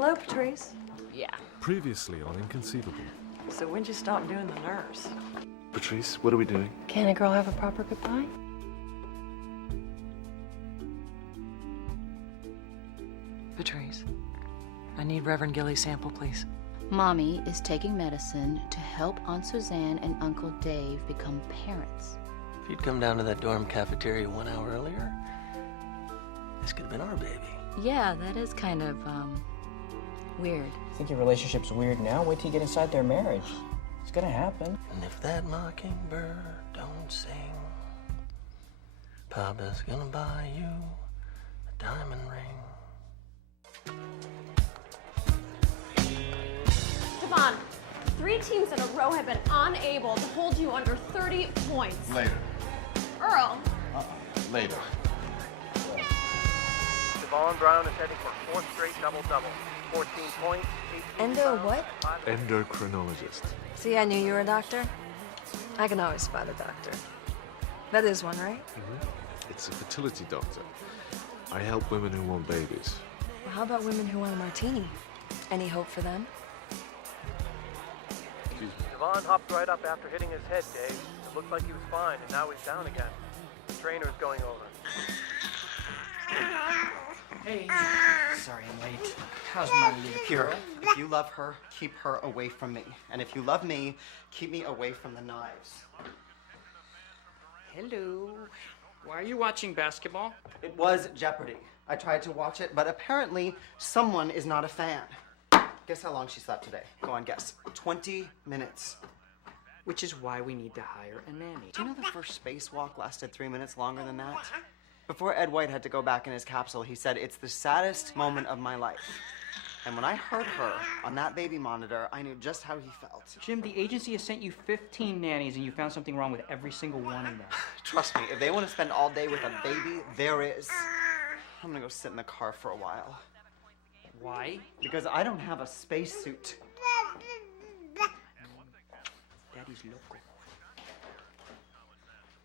Hello, Patrice. Yeah. Previously on Inconceivable. So when'd you stop doing the nurse? Patrice, what are we doing? Can a girl have a proper goodbye? Patrice, I need Reverend Gilly's sample, please. Mommy is taking medicine to help Aunt Suzanne and Uncle Dave become parents. If you'd come down to that dorm cafeteria 1 hour earlier, this could have been our baby. Yeah, that is kind of, weird. Think your relationship's weird now? Wait till you get inside their marriage. It's gonna happen. And if that mockingbird don't sing, Papa's gonna buy you a diamond ring. Devon, 3 teams in a row have been unable to hold you under 30 points. Later. Earl. Later. Devon Brown is heading for 4th straight double-double. 14 points, 18 Endo what? Endocrinologist. See, I knew you were a doctor. I can always spot a doctor. That is one, right? It's a fertility doctor. I help women who want babies. Well, how about women who want a martini? Any hope for them? Excuse me. Devon hopped right up after hitting his head, Dave. It looked like he was fine, and now he's down again. The trainer's going over. Hey. Sorry I'm late. How's my little Here, if you love her, keep her away from me. And if you love me, keep me away from the knives. Hello. Why are you watching basketball? It was Jeopardy. I tried to watch it, but apparently someone is not a fan. Guess how long she slept today? Go on, guess. 20 minutes. Which is why we need to hire a nanny. Do you know the first spacewalk lasted 3 minutes longer than that? Before Ed White had to go back in his capsule, he said, "It's the saddest moment of my life." And when I heard her on that baby monitor, I knew just how he felt. Jim, the agency has sent you 15 nannies and you found something wrong with every single one of them. Trust me, if they want to spend all day with a baby, there is. I'm gonna go sit in the car for a while. Why? Because I don't have a spacesuit. Daddy's local.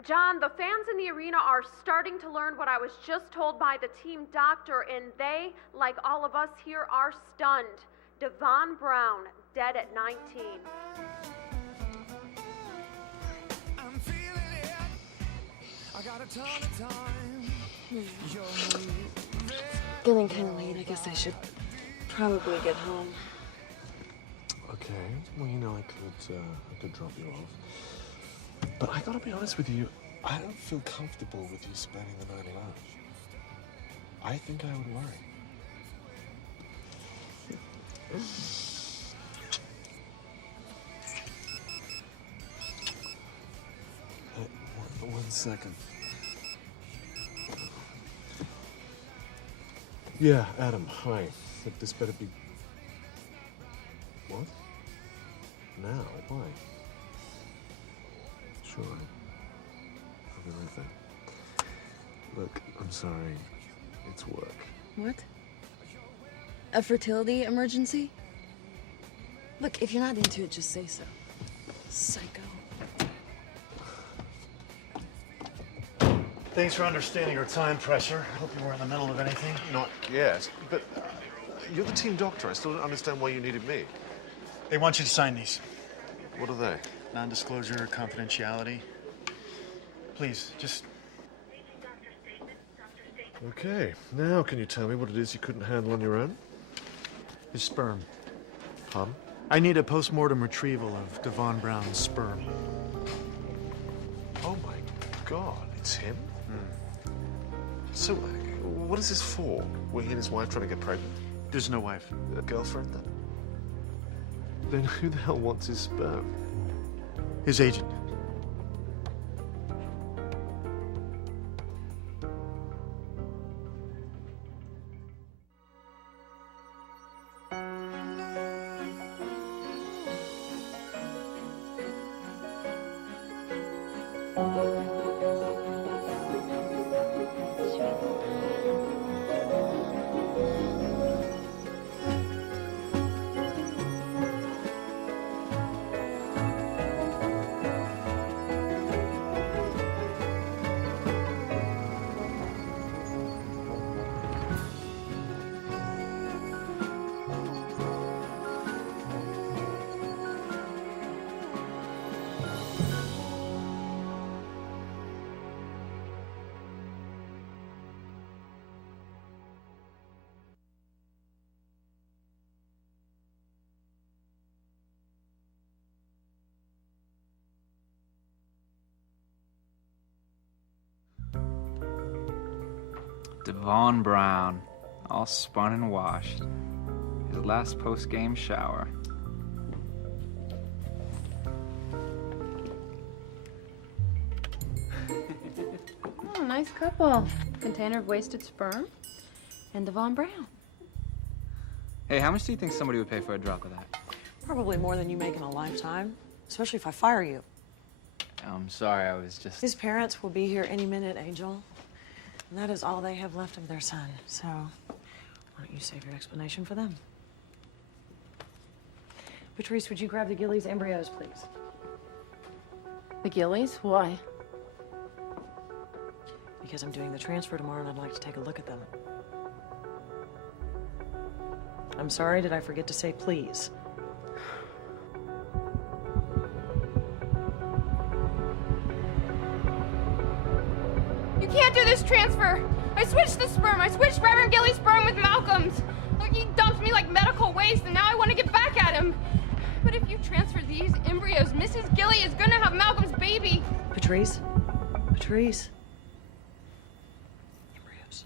John, the fans in the arena are starting to learn what I was just told by the team doctor, and they, like all of us here, are stunned. Devon Brown, dead at 19. I'm feeling it. I got a ton of time. Getting kind of late. I guess I should probably get home. Okay. Well, you know, I could drop you off. But I gotta be honest with you, I don't feel comfortable with you spending the night alone. I think I would worry. One second. Yeah, Adam, hi. Look, this better be... What? Now? Why? Sure. I'll be right there. Look, I'm sorry. It's work. What? A fertility emergency? Look, if you're not into it, just say so. Psycho. Thanks for understanding our time pressure. I hope you weren't in the middle of anything. Not yet, but you're the team doctor. I still don't understand why you needed me. They want you to sign these. What are they? Non-disclosure, confidentiality. Please, just... Okay, now can you tell me what it is you couldn't handle on your own? His sperm. Pardon? I need a postmortem retrieval of Devon Brown's sperm. Oh my God, it's him? So, what is this for? Were he and his wife trying to get pregnant? There's no wife. A girlfriend, then? Then who the hell wants his sperm? His agent. Devon Brown, all spun and washed. His last post-game shower. Oh, nice couple. Container of wasted sperm and Devon Brown. Hey, how much do you think somebody would pay for a drop of that? Probably more than you make in a lifetime, especially if I fire you. I'm sorry, I was just... His parents will be here any minute, Angel. And that is all they have left of their son. So, why don't you save your explanation for them? Patrice, would you grab the Gillies embryos, please? The Gillies? Why? Because I'm doing the transfer tomorrow and I'd like to take a look at them. I'm sorry, did I forget to say please? You can't do this transfer. I switched the sperm. I switched Reverend Gilly's sperm with Malcolm's. Look, he dumped me like medical waste, and now I want to get back at him. But if you transfer these embryos, Mrs. Gilly is gonna have Malcolm's baby. Patrice? Patrice? Embryos.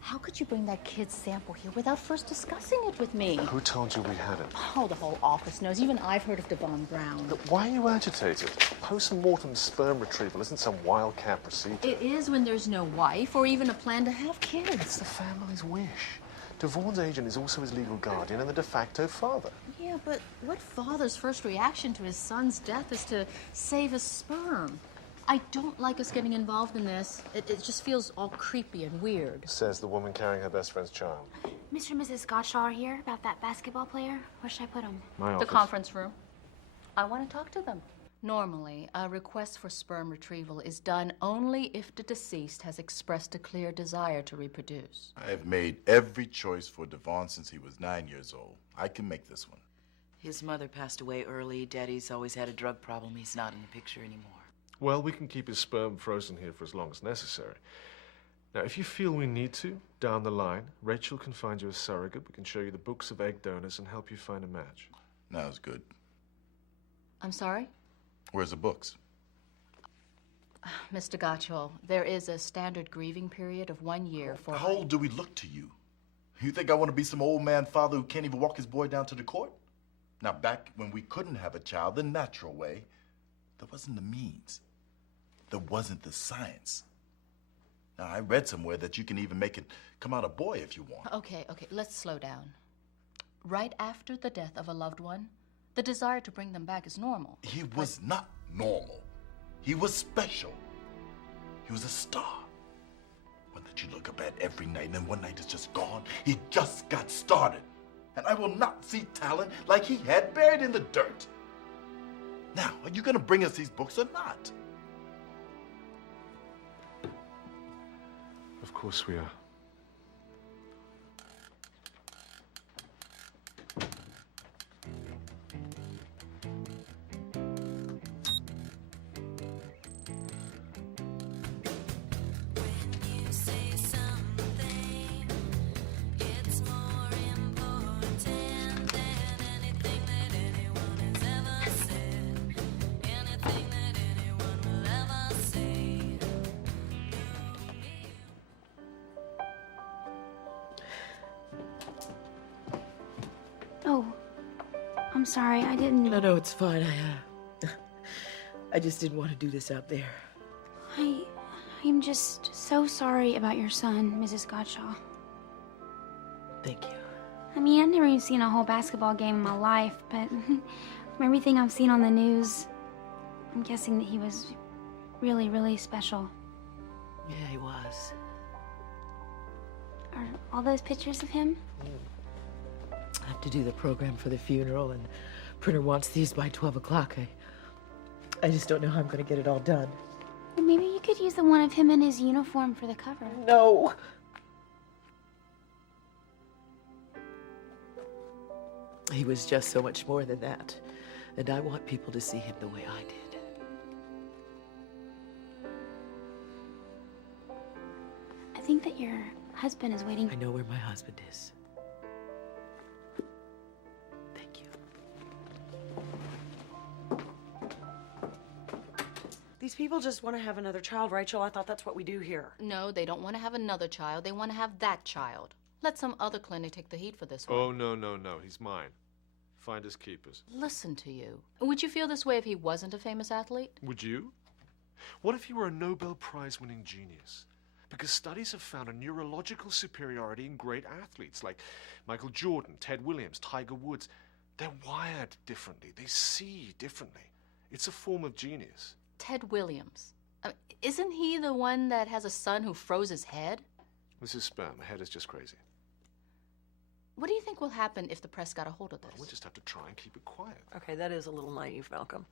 How could you bring that kid's sample here without first discussing it with me? Who told you we had it? Oh, the whole office knows. Even I've heard of Devon Brown. Look, why are you agitated? Postmortem sperm retrieval isn't some wildcat procedure. It is when there's no wife or even a plan to have kids. It's the family's wish. Devon's agent is also his legal guardian and the de facto father. Yeah, but what father's first reaction to his son's death is to save his sperm? I don't like us getting involved in this. It just feels all creepy and weird. Says the woman carrying her best friend's child. Mr. and Mrs. Gottschall are here about that basketball player. Where should I put him? My The office. conference room. I want to talk to them. Normally, a request for sperm retrieval is done only if the deceased has expressed a clear desire to reproduce. I've made every choice for Devon since he was 9 years old. I can make this one. His mother passed away early. Daddy's always had a drug problem. He's not in the picture anymore. Well, we can keep his sperm frozen here for as long as necessary. Now, if you feel we need to, down the line, Rachel can find you a surrogate. We can show you the books of egg donors and help you find a match. Now it's good. I'm sorry? Where's the books? Mr. Gottschall, there is a standard grieving period of 1 year for... How old do we look to you? You think I want to be some old man father who can't even walk his boy down to the court? Now, back when we couldn't have a child the natural way, there wasn't the means. There wasn't the science. Now, I read somewhere that you can even make it come out a boy if you want. Okay, let's slow down. Right after the death of a loved one, the desire to bring them back is normal. He was not normal. He was special. He was a star. One that you look up at every night, and then one night it's just gone. He just got started. And I will not see talent like he had buried in the dirt. Now, are you going to bring us these books or not? Of course we are. Oh, I'm sorry, I didn't... No, it's fine. I just didn't want to do this out there. I'm just so sorry about your son, Mrs. Gottschall. Thank you. I mean, I've never even seen a whole basketball game in my life, but from everything I've seen on the news, I'm guessing that he was really, really special. Yeah, he was. Are all those pictures of him? I have to do the program for the funeral, and printer wants these by 12 o'clock. I just don't know how I'm going to get it all done. Well, maybe you could use the one of him in his uniform for the cover. No. He was just so much more than that. And I want people to see him the way I did. I think that your husband is waiting. I know where my husband is. These people just want to have another child, Rachel. I thought that's what we do here. No, they don't want to have another child. They want to have that child. Let some other clinic take the heat for this one. Oh, no, no, no. He's mine. Finders keepers. Listen to you. Would you feel this way if he wasn't a famous athlete? Would you? What if he were a Nobel Prize-winning genius? Because studies have found a neurological superiority in great athletes like Michael Jordan, Ted Williams, Tiger Woods. They're wired differently. They see differently. It's a form of genius. Ted Williams. Isn't he the one that has a son who froze his head? This is sperm. The head is just crazy. What do you think will happen if the press got a hold of this? We'll just have to try and keep it quiet. Okay, that is a little naive, Malcolm.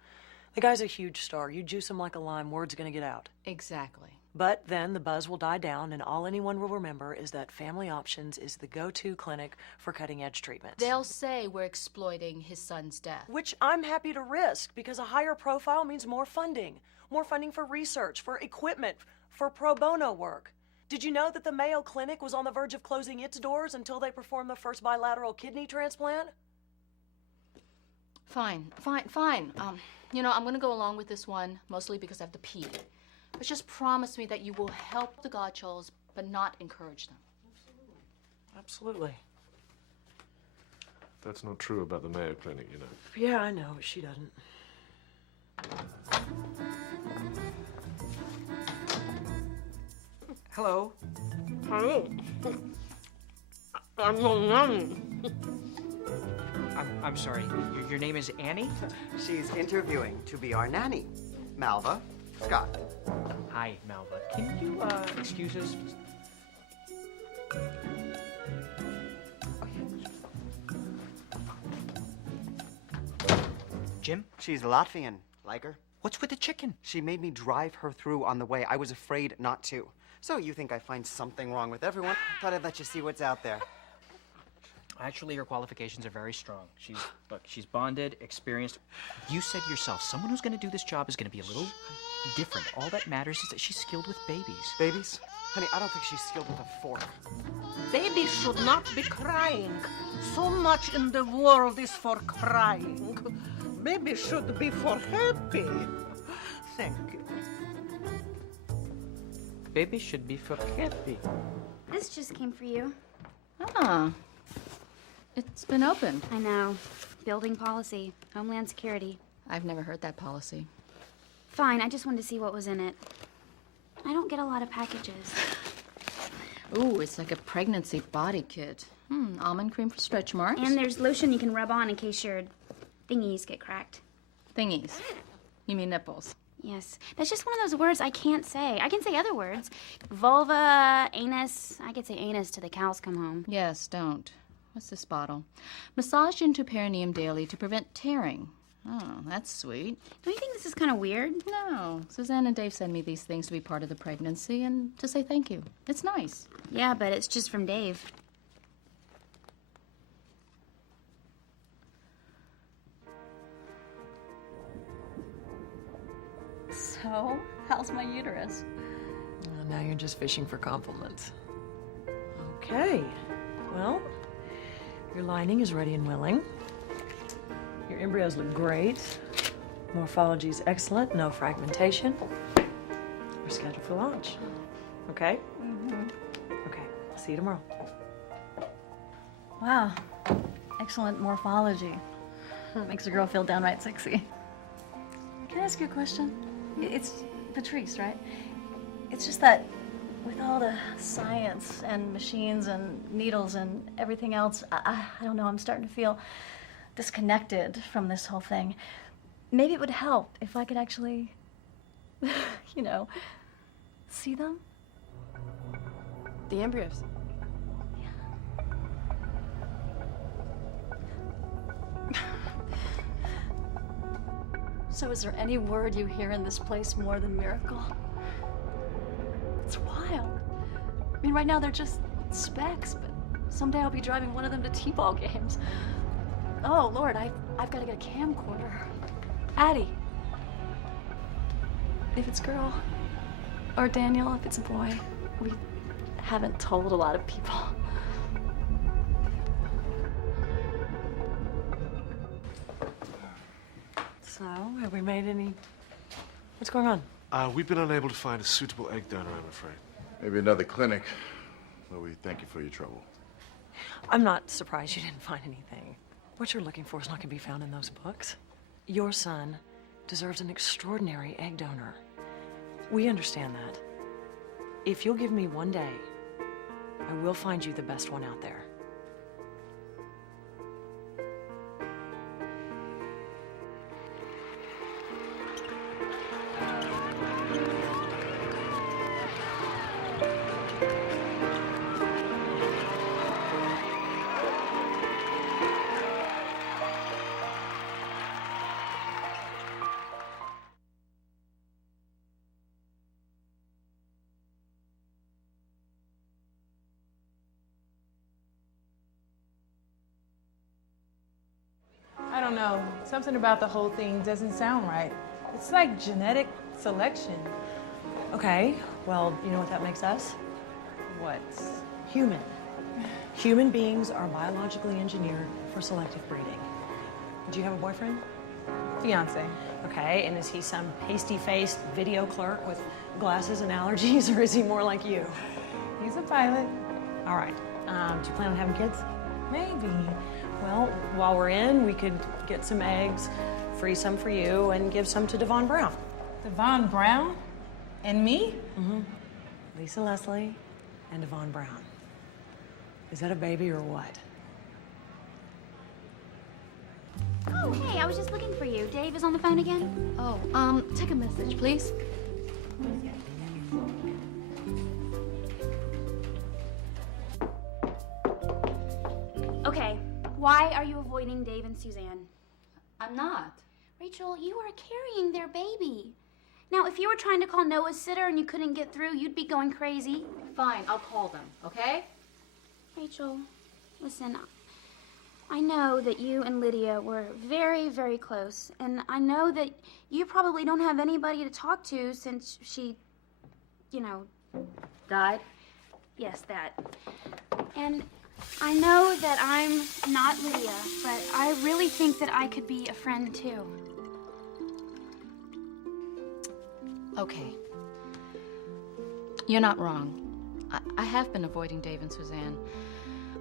The guy's a huge star. You juice him like a lime, word's gonna get out. Exactly. But then the buzz will die down, and all anyone will remember is that Family Options is the go-to clinic for cutting-edge treatments. They'll say we're exploiting his son's death. Which I'm happy to risk, because a higher profile means more funding. More funding for research, for equipment, for pro bono work. Did you know that the Mayo Clinic was on the verge of closing its doors until they performed the first bilateral kidney transplant? Fine. You know, I'm gonna go along with this one, mostly because I have to pee. But just promise me that you will help the Gottschalks, but not encourage them. Absolutely. That's not true about the Mayo Clinic, you know. Yeah, I know, but she doesn't. Hello. Hello. I'm your nanny. I'm sorry. Your name is Annie? She's interviewing to be our nanny. Malva, Scott. Hi, Malva. Can you, excuse us? Jim? She's Latvian. Like her? What's with the chicken? She made me drive her through on the way. I was afraid not to. So you think I find something wrong with everyone? Thought I'd let you see what's out there. Actually, her qualifications are very strong. She's bonded, experienced. You said yourself, someone who's going to do this job is going to be a little different. All that matters is that she's skilled with babies. Babies? Honey, I don't think she's skilled with a fork. Babies should not be crying. So much in the world is for crying. Babies should be for happy. Thank you. Babies should be for happy. This just came for you. Ah. It's been opened. I know. Building policy. Homeland Security. I've never heard that policy. Fine, I just wanted to see what was in it. I don't get a lot of packages. Ooh, it's like a pregnancy body kit. Almond cream for stretch marks. And there's lotion you can rub on in case your thingies get cracked. Thingies. You mean nipples? Yes. That's just one of those words I can't say. I can say other words. Vulva, anus. I could say anus till the cows come home. Yes, don't. What's this bottle? Massaged into perineum daily to prevent tearing. Oh, that's sweet. Don't you think this is kind of weird? No. Suzanne and Dave send me these things to be part of the pregnancy and to say thank you. It's nice. Yeah, but it's just from Dave. So, how's my uterus? Well, now you're just fishing for compliments. Okay. Well, your lining is ready and willing. Your embryos look great. Morphology is excellent, no fragmentation. We're scheduled for launch. Okay? Okay, see you tomorrow. Wow. Excellent morphology. Makes a girl feel downright sexy. Can I ask you a question? It's Patrice, right? It's just that with all the science and machines and needles and everything else, I don't know, I'm starting to feel disconnected from this whole thing. Maybe it would help if I could actually, you know, see them. The embryos. So is there any word you hear in this place more than miracle? It's wild. I mean, right now they're just specks, but someday I'll be driving one of them to t-ball games. Oh, Lord, I've got to get a camcorder. Addie, if it's girl, or Daniel, if it's a boy, we haven't told a lot of people. So, have we made any... What's going on? We've been unable to find a suitable egg donor, I'm afraid. Maybe another clinic. Well, we thank you for your trouble. I'm not surprised you didn't find anything. What you're looking for is not going to be found in those books. Your son deserves an extraordinary egg donor. We understand that. If you'll give me one day, I will find you the best one out there. I don't know. Something about the whole thing doesn't sound right. It's like genetic selection. Okay, well, you know what that makes us? What? Human. Human beings are biologically engineered for selective breeding. Do you have a boyfriend? Fiance. Okay, and is he some pasty-faced video clerk with glasses and allergies, or is he more like you? He's a pilot. All right. Do you plan on having kids? Maybe. Well, while we're in, we could get some eggs, freeze some for you, and give some to Devon Brown. Devon Brown? And me? Mm-hmm. Lisa Leslie and Devon Brown. Is that a baby or what? Oh, hey, I was just looking for you. Dave is on the phone again? Oh, take a message, please. Okay, why are you avoiding Dave and Suzanne? I'm not. Rachel, you are carrying their baby. Now, if you were trying to call Noah's sitter and you couldn't get through, you'd be going crazy. Fine, I'll call them, okay? Rachel, listen, I know that you and Lydia were very, very close, and I know that you probably don't have anybody to talk to since she, you know... Died? Yes, that. And I know that I'm not Lydia, but I really think that I could be a friend, too. Okay. You're not wrong. I have been avoiding Dave and Suzanne.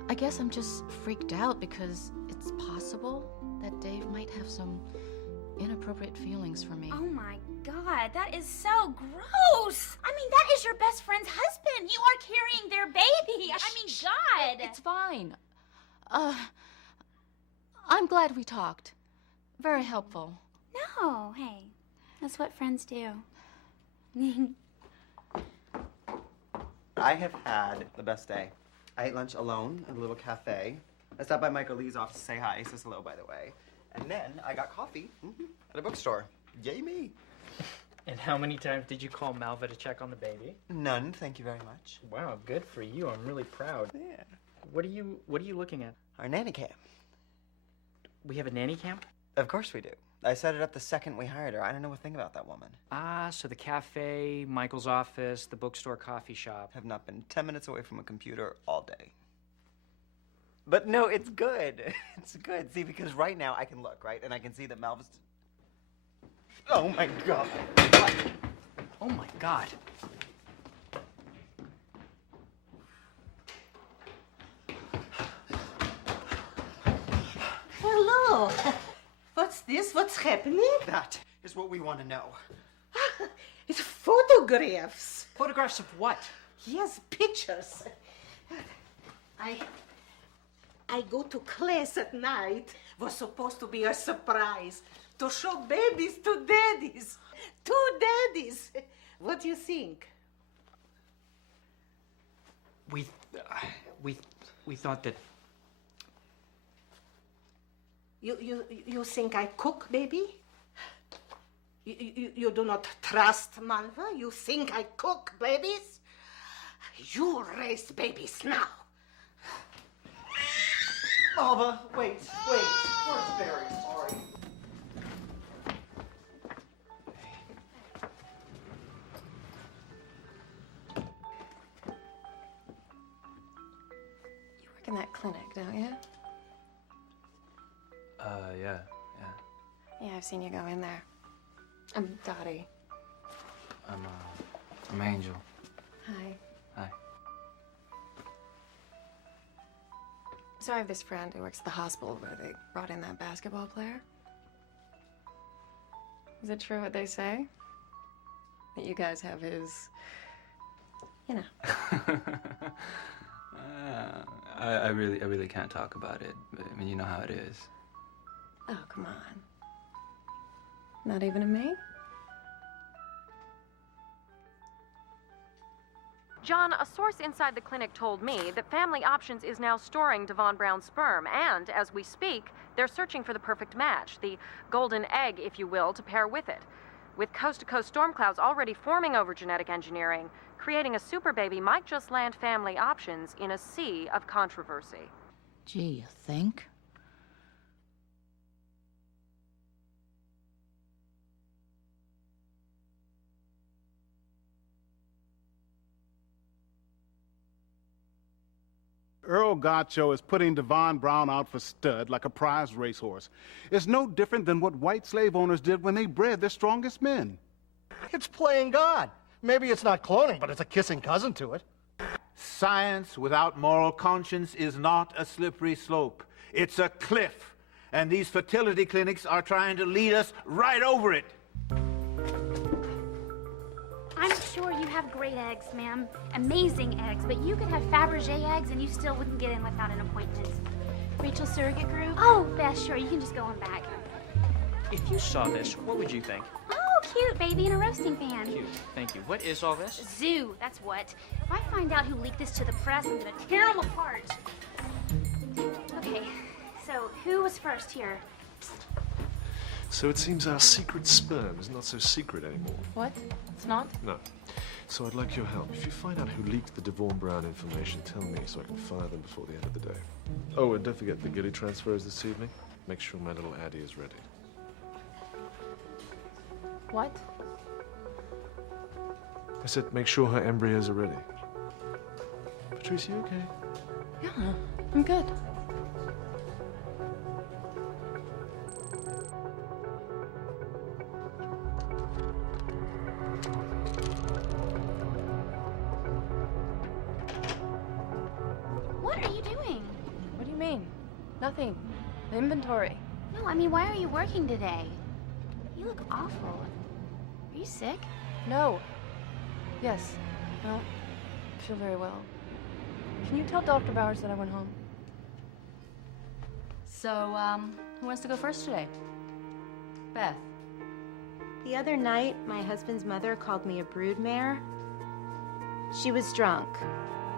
I guess I'm just freaked out because it's possible that Dave might have some inappropriate feelings for me. Oh my God, that is so gross! I mean, that is your best friend's husband! You are carrying their baby! I mean, God! It's fine. I'm glad we talked. Very helpful. No, hey, that's what friends do. I have had the best day. I ate lunch alone at a little cafe. I stopped by Michael Lee's office to say hi. He says hello, by the way. And then I got coffee at a bookstore. Yay me. And how many times did you call Malva to check on the baby? None, thank you very much. Wow, good for you. I'm really proud. Yeah. What are you looking at? Our nanny cam. We have a nanny camp? Of course we do. I set it up the second we hired her. I don't know a thing about that woman. Ah, so the cafe, Michael's office, the bookstore, coffee shop. Have not been 10 minutes away from a computer all day. But no, it's good. It's good. See, because right now I can look, right? And I can see that Malva's... Oh my God. What? Oh my God. Hello. What's this? What's happening? That is what we want to know. It's photographs. Photographs of what? Yes, pictures. I go to class at night. Was supposed to be a surprise. To show babies to daddies. Two daddies. What do you think? We thought that... You think I cook, baby? You do not trust Malva? You think I cook babies? You raise babies now. Malva, wait. Where's Barry? Sorry. You work in that clinic, don't you? Yeah. Yeah, I've seen you go in there. I'm Dottie. I'm Angel. Hi. Hi. So I have this friend who works at the hospital where they brought in that basketball player. Is it true what they say? That you guys have his, you know. I really can't talk about it. I mean, you know how it is. Oh, come on. Not even to me? John, a source inside the clinic told me that Family Options is now storing Devon Brown's sperm, and as we speak, they're searching for the perfect match, the golden egg, if you will, to pair with it. With coast-to-coast storm clouds already forming over genetic engineering, creating a super baby might just land Family Options in a sea of controversy. Gee, you think? Earl Gotcho is putting Devon Brown out for stud like a prize racehorse. It's no different than what white slave owners did when they bred their strongest men. It's playing God. Maybe it's not cloning, but it's a kissing cousin to it. Science without moral conscience is not a slippery slope. It's a cliff. And these fertility clinics are trying to lead us right over it. I'm sure you have great eggs, ma'am. Amazing eggs, but you could have Fabergé eggs and you still wouldn't get in without an appointment. Rachel Surrogate Group? Oh, Beth, sure, you can just go on back. If you saw this, what would you think? Oh, cute, baby in a roasting pan. Cute. Thank you. What is all this? Zoo, that's what. If I find out who leaked this to the press, I'm gonna tear them apart. Okay, so who was first here? So it seems our secret sperm is not so secret anymore. What? It's not? No. So I'd like your help. If you find out who leaked the Devon Brown information, tell me so I can fire them before the end of the day. Oh, and don't forget the Gilly transfer is this evening. Make sure my little Addie is ready. What? I said make sure her embryos are ready. Patrice, you okay? Yeah, I'm good. What are you doing? What do you mean? Nothing. Inventory. No, I mean, why are you working today? You look awful. Are you sick? No. Yes. I don't feel very well. Can you tell Dr. Bowers that I went home? So, who wants to go first today? Beth. The other night, my husband's mother called me a broodmare. She was drunk,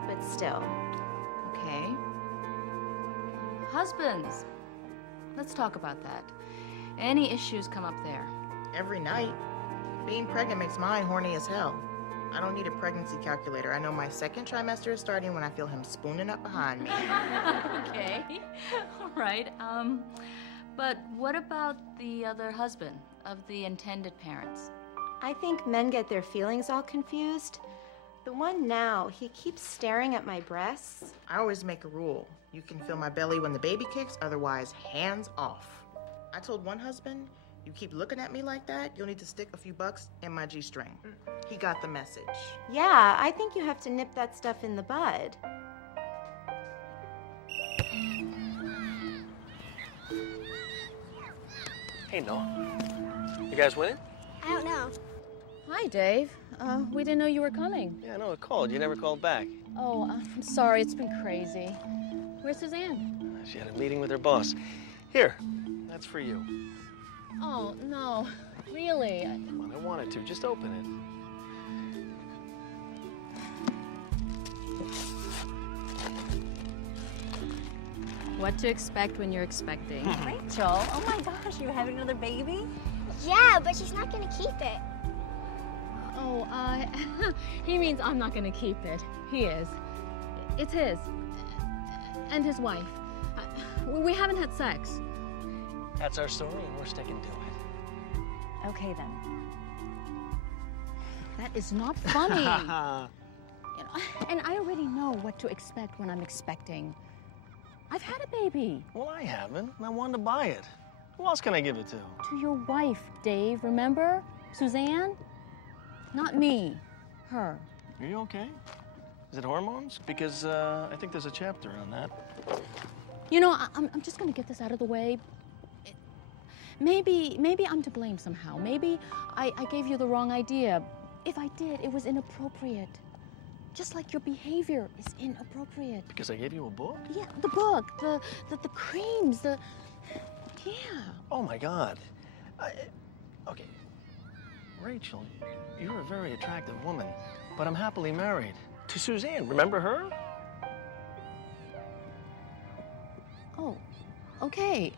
but still. Okay. Husbands. Let's talk about that. Any issues come up there? Every night. Being pregnant makes mine horny as hell. I don't need a pregnancy calculator. I know my second trimester is starting when I feel him spooning up behind me. Okay. All right. But what about the other husband of the intended parents? I think men get their feelings all confused. The one now, he keeps staring at my breasts. I always make a rule. You can feel my belly when the baby kicks, otherwise hands off. I told one husband, you keep looking at me like that, you'll need to stick a few bucks in my G-string. He got the message. Yeah, I think you have to nip that stuff in the bud. Hey, Noah. You guys winning? I don't know. Hi, Dave. We didn't know you were coming. Yeah, no, I called. You never called back. Oh, I'm sorry. It's been crazy. Where's Suzanne? She had a meeting with her boss. Here, that's for you. Oh, no. Really? Come on, I wanted to. Just open it. What to expect when you're expecting. Rachel, oh my gosh, you're having another baby? Yeah, but she's not gonna keep it. Oh, he means I'm not gonna keep it. He is. It's his. And his wife. We haven't had sex. That's our story, and we're sticking to it. Okay, then. That is not funny. You know, and I already know what to expect when I'm expecting. I've had a baby. Well, I haven't. I wanted to buy it. Who else can I give it to? To your wife, Dave, remember? Suzanne? Not me. Her. Are you okay? Is it hormones? Because I think there's a chapter on that. You know, I'm just gonna get this out of the way. Maybe I'm to blame somehow. Maybe I gave you the wrong idea. If I did, it was inappropriate. Just like your behavior is inappropriate. Because I gave you a book? Yeah, the book, the creams, yeah. Oh my God. Okay. Rachel, you're a very attractive woman, but I'm happily married to Suzanne. Remember her? Oh, okay.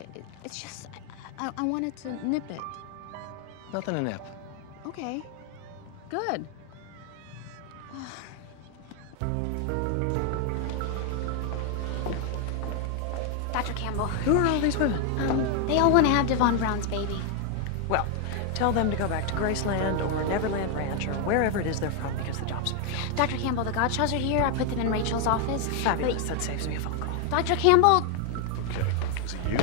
It's just, I wanted to nip it. Nothing to nip. Okay, good. Dr. Campbell. Who are all these women? They all want to have Devon Brown's baby. Well, tell them to go back to Graceland or Neverland Ranch or wherever it is they're from because the job's been filled. Dr. Campbell, the Godshaws are here. I put them in Rachel's office. Fabulous. That saves me a phone call. Dr. Campbell. Okay, is it you?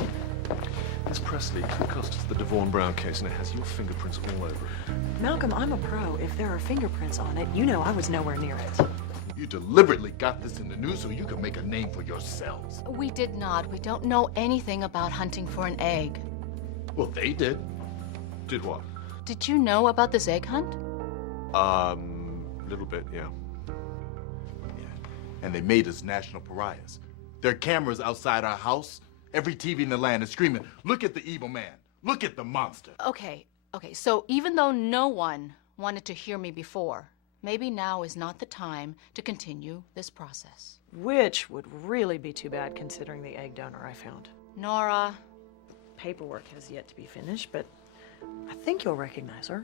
This press leak cost us the Devon Brown case, and it has your fingerprints all over it. Malcolm, I'm a pro. If there are fingerprints on it, you know I was nowhere near it. You deliberately got this in the news so you could make a name for yourselves. We did not. We don't know anything about hunting for an egg. Well, they did. Did what? Did you know about this egg hunt? Little bit, yeah. And they made us national pariahs. There are cameras outside our house. Every TV in the land is screaming, look at the evil man. Look at the monster. Okay, so even though no one wanted to hear me before, maybe now is not the time to continue this process. Which would really be too bad considering the egg donor I found. Nora. Paperwork has yet to be finished, but I think you'll recognize her.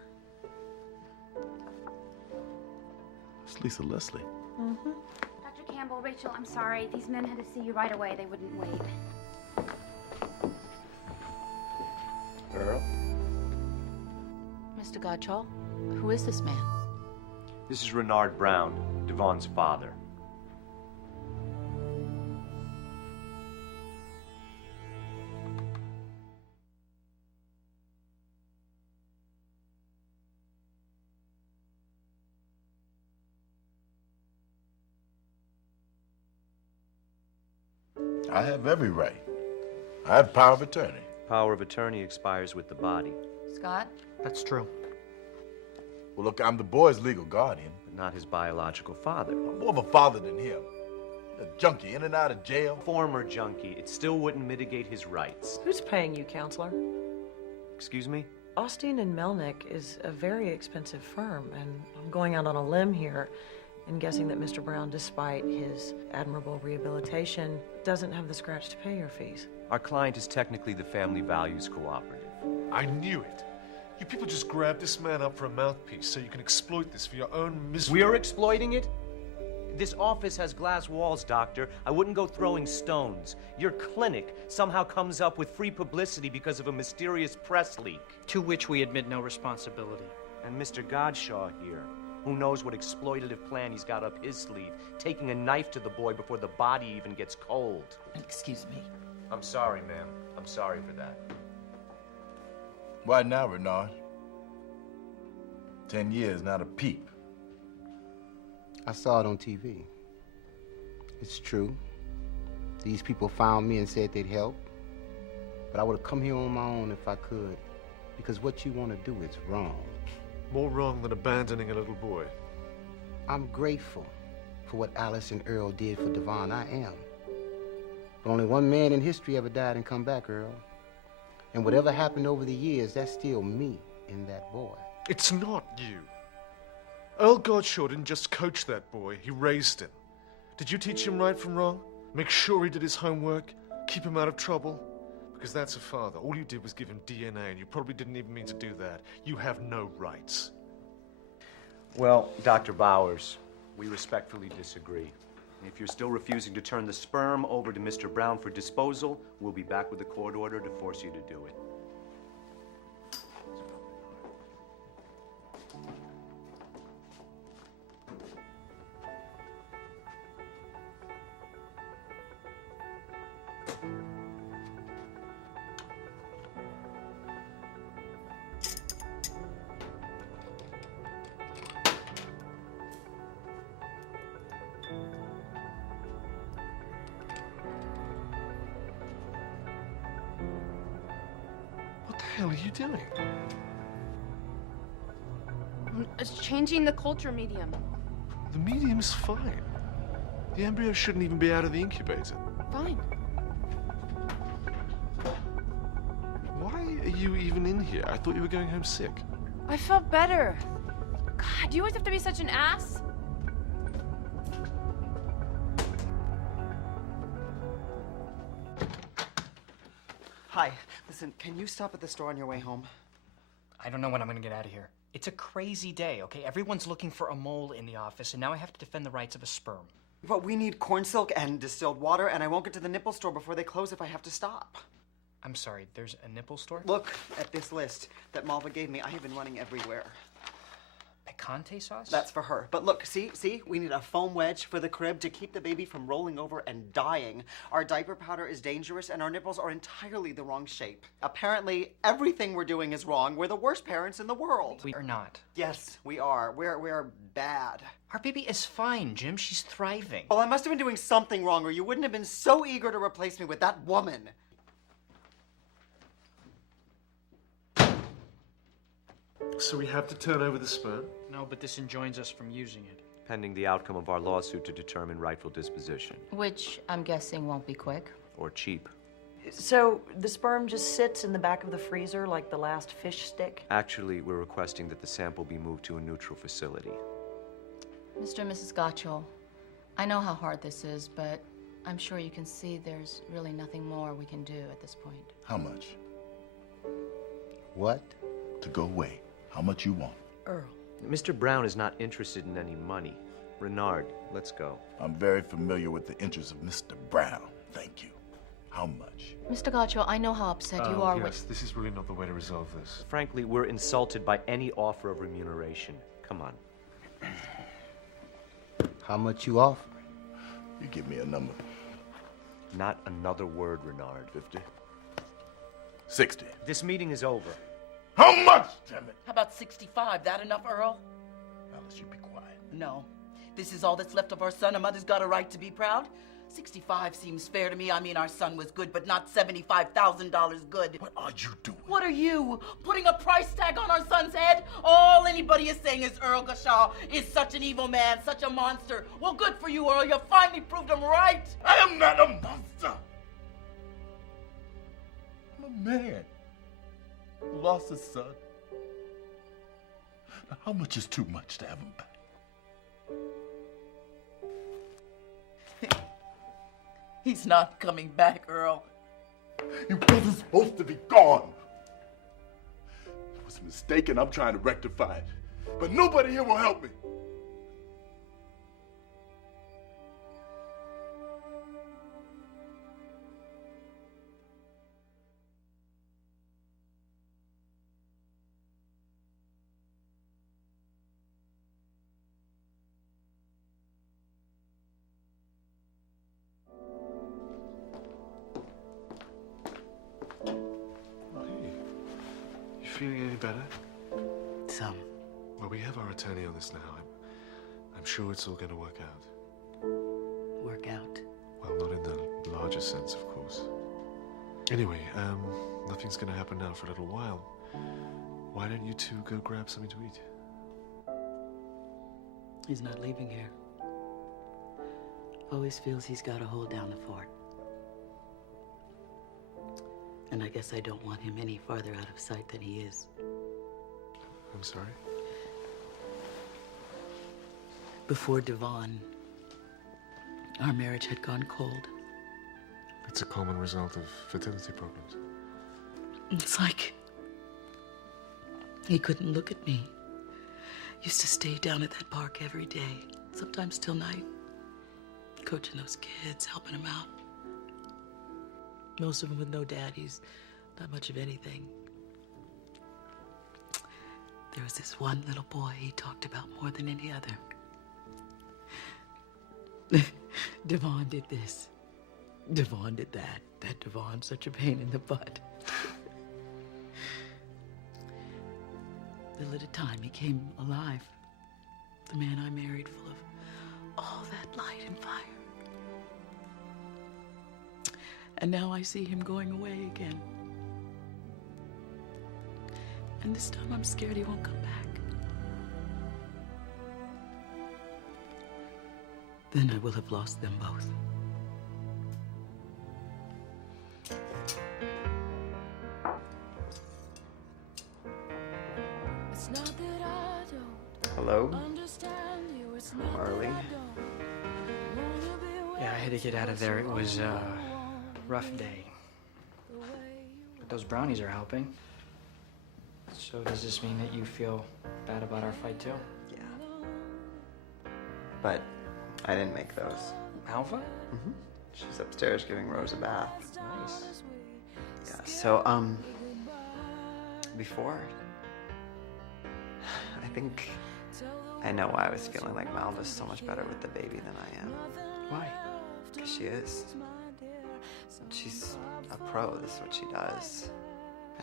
It's Lisa Leslie. Mm-hmm. Dr. Campbell, Rachel, I'm sorry. These men had to see you right away. They wouldn't wait. Earl? Mr. Godshaw, who is this man? This is Renard Brown, Devon's father. I have every right. I have power of attorney. Power of attorney expires with the body. Scott? That's true. Well, look, I'm the boy's legal guardian. But not his biological father. I'm more of a father than him. A junkie in and out of jail. Former junkie. It still wouldn't mitigate his rights. Who's paying you, counselor? Excuse me? Austin and Melnick is a very expensive firm, and I'm going out on a limb here in guessing that Mr. Brown, despite his admirable rehabilitation, doesn't have the scratch to pay your fees. Our client is technically the Family Values Cooperative. I knew it. You people just grabbed this man up for a mouthpiece so you can exploit this for your own misery. We're exploiting it? This office has glass walls, Doctor. I wouldn't go throwing stones. Your clinic somehow comes up with free publicity because of a mysterious press leak. To which we admit no responsibility. And Mr. Godshaw here, who knows what exploitative plan he's got up his sleeve, taking a knife to the boy before the body even gets cold. Excuse me. I'm sorry, ma'am. I'm sorry for that. Why now, Renard? 10 years, not a peep. I saw it on TV. It's true. These people found me and said they'd help. But I would have come here on my own if I could. Because what you want to do is wrong. More wrong than abandoning a little boy. I'm grateful for what Alice and Earl did for Devon. I am. But only one man in history ever died and come back, Earl. And whatever happened over the years, that's still me in that boy. It's not you. Earl Godshaw didn't just coach that boy, he raised him. Did you teach him right from wrong? Make sure he did his homework? Keep him out of trouble? Because that's a father. All you did was give him DNA, and you probably didn't even mean to do that. You have no rights. Well, Dr. Bowers, we respectfully disagree. If you're still refusing to turn the sperm over to Mr. Brown for disposal, we'll be back with a court order to force you to do it. hell are you doing? It's changing the culture medium. The medium's fine. The embryo shouldn't even be out of the incubator. Fine. Why are you even in here? I thought you were going home sick. I felt better. God, do you always have to be such an ass? Hi. Listen, can you stop at the store on your way home? I don't know when I'm gonna get out of here. It's a crazy day, okay? Everyone's looking for a mole in the office, and now I have to defend the rights of a sperm. But we need corn silk and distilled water, and I won't get to the nipple store before they close if I have to stop. I'm sorry, there's a nipple store? Look at this list that Malva gave me. I have been running everywhere. Picante sauce? That's for her. But look, see? We need a foam wedge for the crib to keep the baby from rolling over and dying. Our diaper powder is dangerous, and our nipples are entirely the wrong shape. Apparently, everything we're doing is wrong. We're the worst parents in the world. We are not. Yes, we are. We're bad. Our baby is fine, Jim. She's thriving. Well, I must have been doing something wrong, or you wouldn't have been so eager to replace me with that woman. So we have to turn over the sperm? No, but this enjoins us from using it. Pending the outcome of our lawsuit to determine rightful disposition. Which I'm guessing won't be quick. Or cheap. So the sperm just sits in the back of the freezer like the last fish stick? Actually, we're requesting that the sample be moved to a neutral facility. Mr. and Mrs. Gotchel, I know how hard this is, but I'm sure you can see there's really nothing more we can do at this point. How much? What? To go away. How much you want? Earl. Mr. Brown is not interested in any money. Renard, let's go. I'm very familiar with the interests of Mr. Brown. Thank you. How much? Mr. Gotchel, I know how upset you are Yes, this is really not the way to resolve this. Frankly, we're insulted by any offer of remuneration. Come on. How much you offer? You give me a number. Not another word, Renard. 50. 60. This meeting is over. How much, damn it? How about 65? That enough, Earl? Alice, you be quiet. No. This is all that's left of our son. A mother's got a right to be proud. 65 seems fair to me. I mean, our son was good, but not $75,000 good. What are you doing? What are you? Putting a price tag on our son's head? All anybody is saying is Earl Gashaw is such an evil man, such a monster. Well, good for you, Earl. You finally proved him right. I am not a monster. I'm a man who lost his son. Now, how much is too much to have him back? He's not coming back, Earl. He wasn't supposed to be gone. It was a mistake, and I'm trying to rectify it. But nobody here will help me. Feeling any better? Some. Well, we have our attorney on this now. I'm sure it's all going to work out. Work out? Well, not in the larger sense, of course. Anyway, nothing's going to happen now for a little while. Why don't you two go grab something to eat? He's not leaving here. Always feels he's got to hold down the fort. And I guess I don't want him any farther out of sight than he is. I'm sorry? Before Devon, our marriage had gone cold. It's a common result of fertility problems. It's like he couldn't look at me. Used to stay down at that park every day, sometimes till night, coaching those kids, helping them out. Most of them with no daddies, not much of anything. There was this one little boy he talked about more than any other. Devon did this. Devon did that. That Devon's such a pain in the butt. Little at a time he came alive. The man I married, full of all that light and fire. And now I see him going away again. And this time I'm scared he won't come back. Then I will have lost them both. Hello? Marley? Yeah, I had to get out of there. It was a rough day. But those brownies are helping. So does this mean that you feel bad about our fight too? Yeah. But I didn't make those. Alpha? Mm-hmm. She's upstairs giving Rose a bath. Nice. Yeah, so, before, I think I know why I was feeling like Malva's so much better with the baby than I am. Why? Because she is. She's a pro, this is what she does.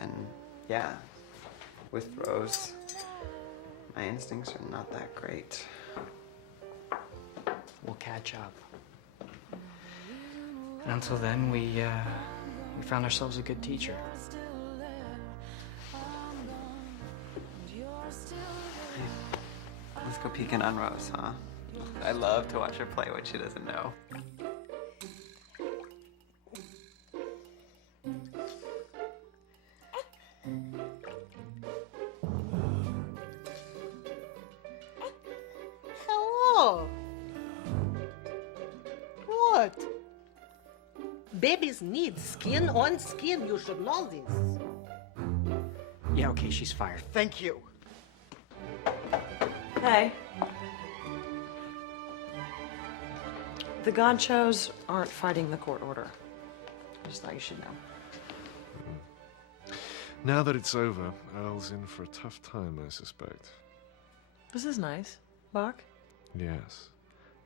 And yeah, with Rose, my instincts are not that great. We'll catch up. And until then, we found ourselves a good teacher. Let's go peeking on Rose, huh? I love to watch her play when she doesn't know. Hello. What? Babies need skin on skin. You should know this. Yeah, okay, she's fired. Thank you. Hey. The Godchos aren't fighting the court order. I just thought you should know. Now that it's over, Earl's in for a tough time, I suspect. This is nice. Bach? Yes,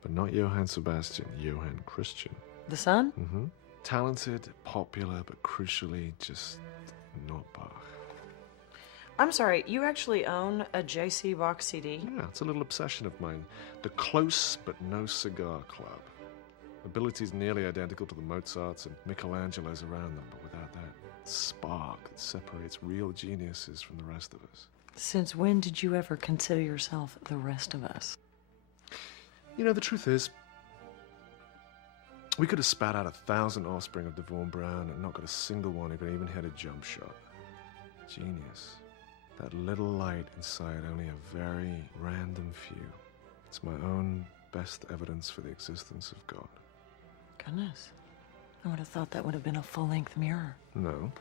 but not Johann Sebastian, Johann Christian. The son? Mm-hmm. Talented, popular, but crucially just not Bach. I'm sorry, you actually own a J.C. Bach CD? Yeah, it's a little obsession of mine. The Close But No Cigar Club. Abilities nearly identical to the Mozarts and Michelangelos around them, but without that spark that separates real geniuses from the rest of us. Since when did you ever consider yourself the rest of us? You know, the truth is, we could have spat out 1,000 offspring of Devon Brown and not got a single one who could even hit a jump shot. Genius. That little light inside only a very random few. It's my own best evidence for the existence of God. Goodness. I would have thought that would have been a full-length mirror. No.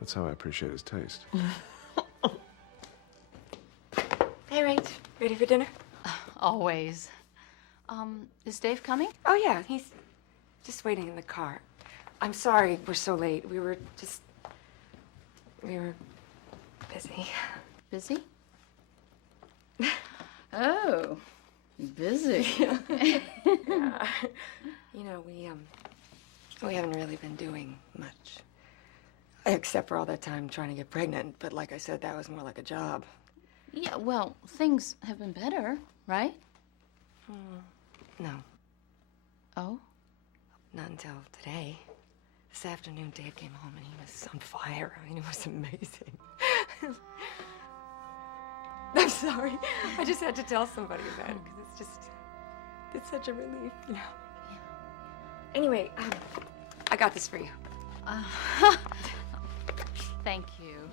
That's how I appreciate his taste. Hey, Rach. Ready for dinner? Always. Is Dave coming? Oh, yeah. He's just waiting in the car. I'm sorry we're so late. We were busy. Busy? Oh, busy. Yeah. You know, we haven't really been doing much. Except for all that time trying to get pregnant. But like I said, that was more like a job. Yeah, well, things have been better, right? No. Oh? Not until today. This afternoon, Dave came home and he was on fire. I mean, it was amazing. I'm sorry. I just had to tell somebody about it because it's such a relief, you know. Yeah. Anyway, I got this for you. Thank you.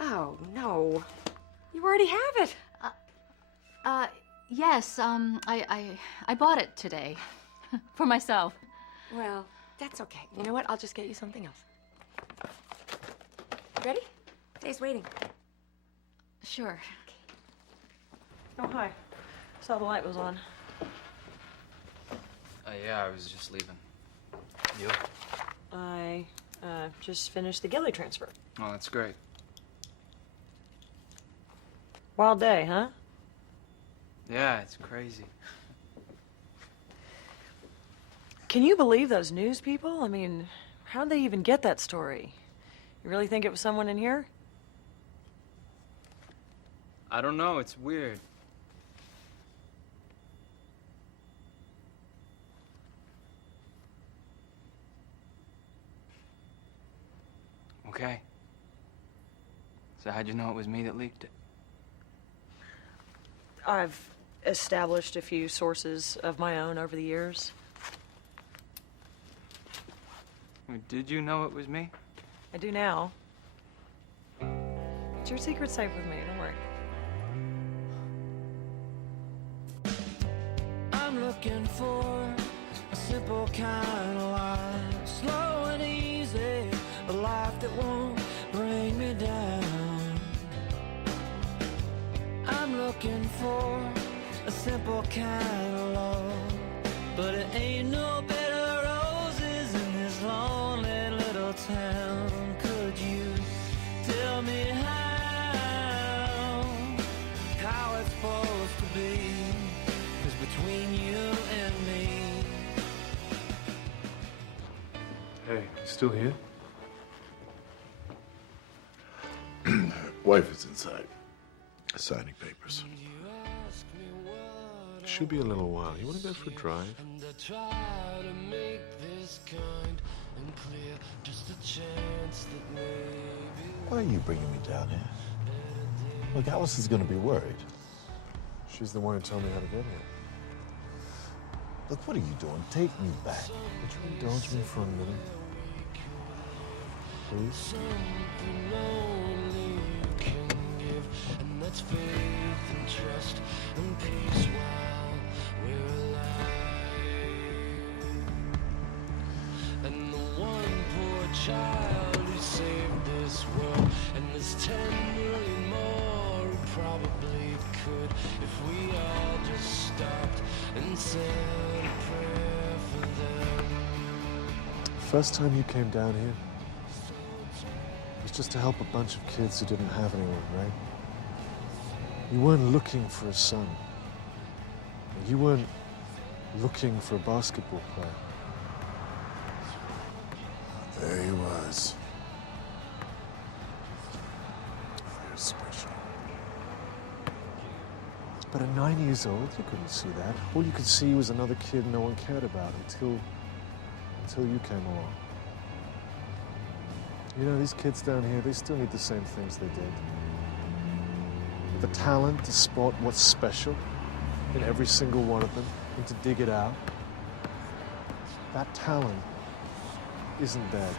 Oh, no. You already have it. Yes, I bought it today. For myself. Well, that's okay. You know what? I'll just get you something else. Ready? Dave's waiting. Sure. Oh, hi. Saw the light was on. Yeah, I was just leaving. You? I just finished the Gilly transfer. Oh, that's great. Wild day, huh? Yeah, it's crazy. Can you believe those news people? I mean, how'd they even get that story? You really think it was someone in here? I don't know, it's weird. Okay. So how'd you know it was me that leaked it? I've established a few sources of my own over the years. Did you know it was me? I do now. But your secret's safe with me, don't worry. I'm looking for a simple kind of life, slow and easy, a life that won't bring me down. I'm looking for a simple kind of love, but it ain't no bed of roses in this lonely little town. Could you tell me how it's supposed to be? 'Cause between you and me. Hey, you still here? Wife is inside, signing papers. Should be a little while. You want to go for a drive? And I try to make this kind and clear, just a chance that maybe. Why are you bringing me down here? Look, Alice is going to be worried. She's the one who told me how to get here. Look, what are you doing? Take me back. Would you indulge me for a minute? Please? Something only you can give, and that's faith and trust and peace while we're alive. And the one poor child who saved this world, and there's 10 million more who probably could, if we all just stopped and said a prayer for them. First time you came down here, it was just to help a bunch of kids who didn't have anyone, right? You weren't looking for a son. You weren't looking for a basketball player. There he was. Very special. But at 9 years old, you couldn't see that. All you could see was another kid no one cared about until you came along. You know, these kids down here, they still need the same things they did. The talent to spot what's special in every single one of them and to dig it out. That talent isn't dead.